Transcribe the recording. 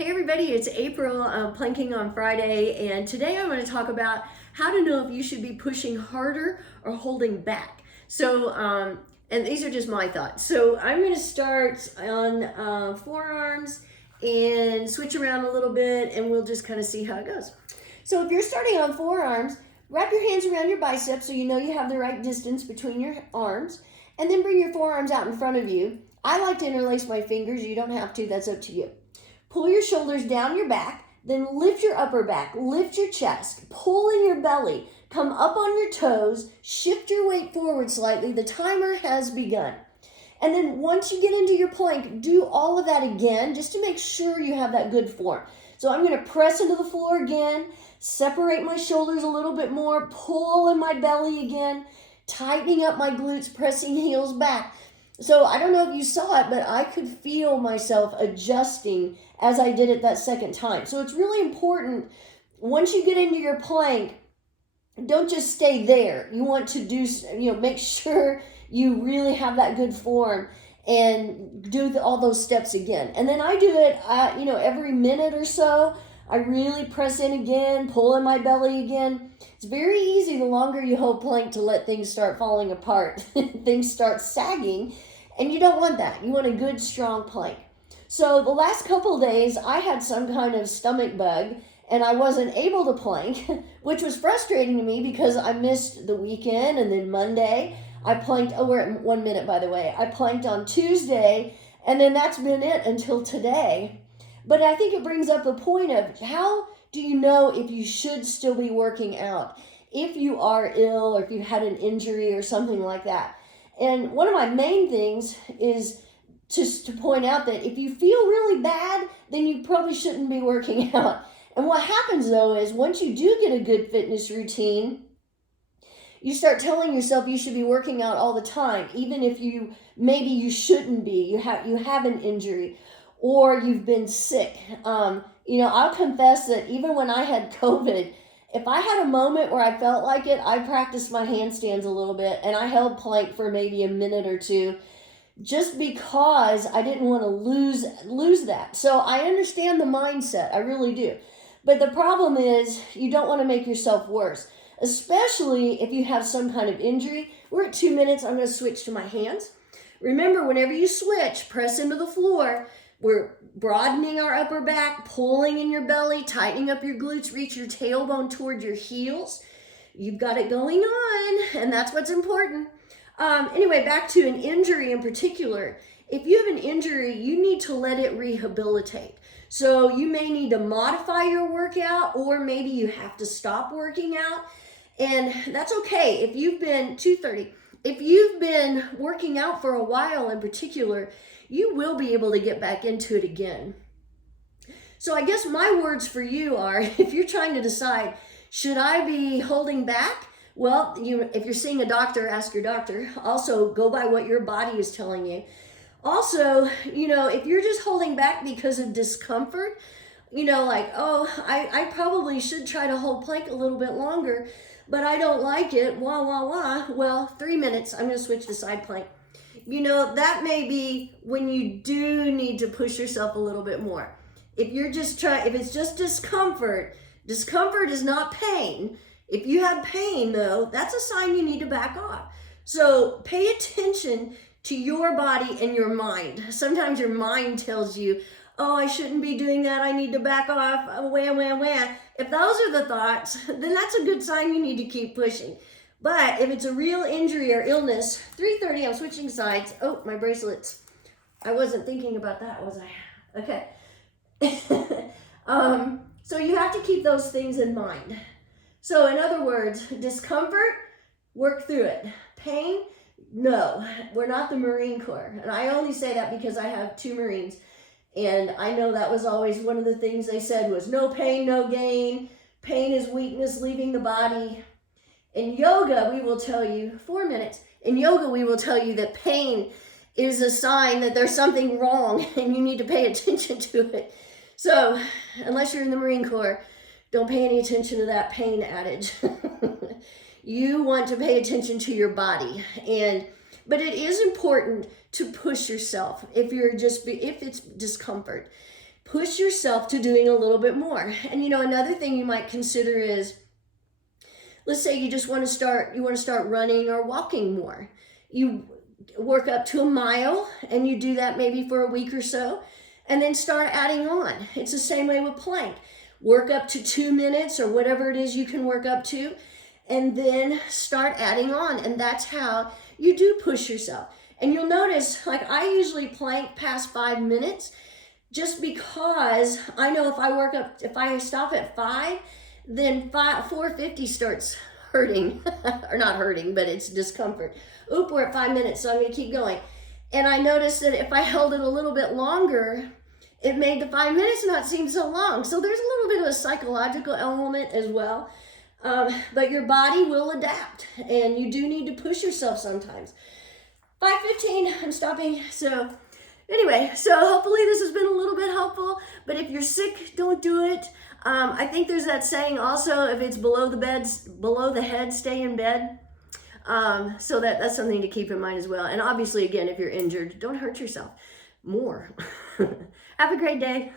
Hey everybody, it's April, Planking on Friday, and today I'm going to talk about how to know if you should be pushing harder or holding back. And these are just my thoughts. So I'm going to start on forearms and switch around a little bit, and we'll just kind of see how it goes. So if you're starting on forearms, wrap your hands around your biceps so you know you have the right distance between your arms, and then bring your forearms out in front of you. I like to interlace my fingers. You don't have to, that's up to you. Pull your shoulders down your back, then lift your upper back, lift your chest, pull in your belly, come up on your toes, shift your weight forward slightly. The timer has begun. And then once you get into your plank, do all of that again just to make sure you have that good form. So I'm going to press into the floor again, separate my shoulders a little bit more, pull in my belly again, tightening up my glutes, pressing heels back. So I don't know if you saw it, but I could feel myself adjusting as I did it that second time. So it's really important, once you get into your plank, don't just stay there. You want to do, make sure you really have that good form and do all those steps again. And then I do it, every minute or so. I really press in again, pull in my belly again. It's very easy the longer you hold plank to let things start falling apart. Things start sagging, and you don't want that. You want a good, strong plank. So the last couple of days, I had some kind of stomach bug, and I wasn't able to plank, which was frustrating to me because I missed the weekend, and then Monday, I planked, we're at 1 minute, by the way. I planked on Tuesday, and then that's been it until today. But I think it brings up the point of how do you know if you should still be working out, if you are ill or if you had an injury or something like that. And one of my main things is just to point out that if you feel really bad, then you probably shouldn't be working out. And what happens though is once you do get a good fitness routine, you start telling yourself you should be working out all the time, even if maybe you shouldn't be. You have an injury or you've been sick. I'll confess that even when I had COVID, if I had a moment where I felt like it, I practiced my handstands a little bit and I held plank for maybe a minute or two just because I didn't want to lose that. So I understand the mindset, I really do. But the problem is you don't want to make yourself worse, especially if you have some kind of injury. We're at 2 minutes. I'm going to switch to my hands. Remember, whenever you switch, press into the floor. We're broadening our upper back, pulling in your belly, tightening up your glutes, reach your tailbone toward your heels. You've got it going on, and that's what's important. Anyway, back to an injury in particular. If you have an injury, you need to let it rehabilitate. So you may need to modify your workout, or maybe you have to stop working out, and that's okay. If you've been 2:30, if you've been working out for a while in particular, you will be able to get back into it again. So I guess my words for you are, if you're trying to decide, should I be holding back? Well, if you're seeing a doctor, ask your doctor. Also, go by what your body is telling you. Also, if you're just holding back because of discomfort, I probably should try to hold plank a little bit longer, but I don't like it, Well, 3 minutes, I'm going to switch to side plank. That may be when you do need to push yourself a little bit more. If it's just discomfort is not pain. If you have pain though, that's a sign you need to back off. So pay attention to your body and your mind. Sometimes your mind tells you, oh, I shouldn't be doing that. I need to back off. Wah. If those are the thoughts, then that's a good sign you need to keep pushing. But if it's a real injury or illness, 3:30, I'm switching sides. Oh, my bracelets. I wasn't thinking about that, was I? Okay. So you have to keep those things in mind. So in other words, discomfort, work through it. Pain, no. We're not the Marine Corps. And I only say that because I have 2 Marines. And I know that was always one of the things they said was no pain, no gain. Pain is weakness leaving the body. In yoga, we will tell you, 4 minutes, in yoga, we will tell you that pain is a sign that there's something wrong and you need to pay attention to it. So, unless you're in the Marine Corps, don't pay any attention to that pain adage. You want to pay attention to your body. But it is important to push yourself if it's discomfort. push yourself to doing a little bit more. And another thing you might consider is, let's say you just want to start running or walking more. You work up to a mile and you do that maybe for a week or so, and then start adding on. It's the same way with plank. Work up to 2 minutes or whatever it is you can work up to, and then start adding on. And that's how you do push yourself. And you'll notice, like, I usually plank past 5 minutes, just because I know if I stop at 5, then 450 starts hurting, or not hurting, but it's discomfort. Oop, we're at 5 minutes, so I'm gonna keep going. And I noticed that if I held it a little bit longer, it made the 5 minutes not seem so long. So there's a little bit of a psychological element as well. But your body will adapt, and you do need to push yourself sometimes. 5:15, I'm stopping. So anyway, so hopefully this has been a little bit helpful, but if you're sick, don't do it. I think there's that saying also, if it's below the head, stay in bed. So that's something to keep in mind as well. And obviously, again, if you're injured, don't hurt yourself more. Have a great day.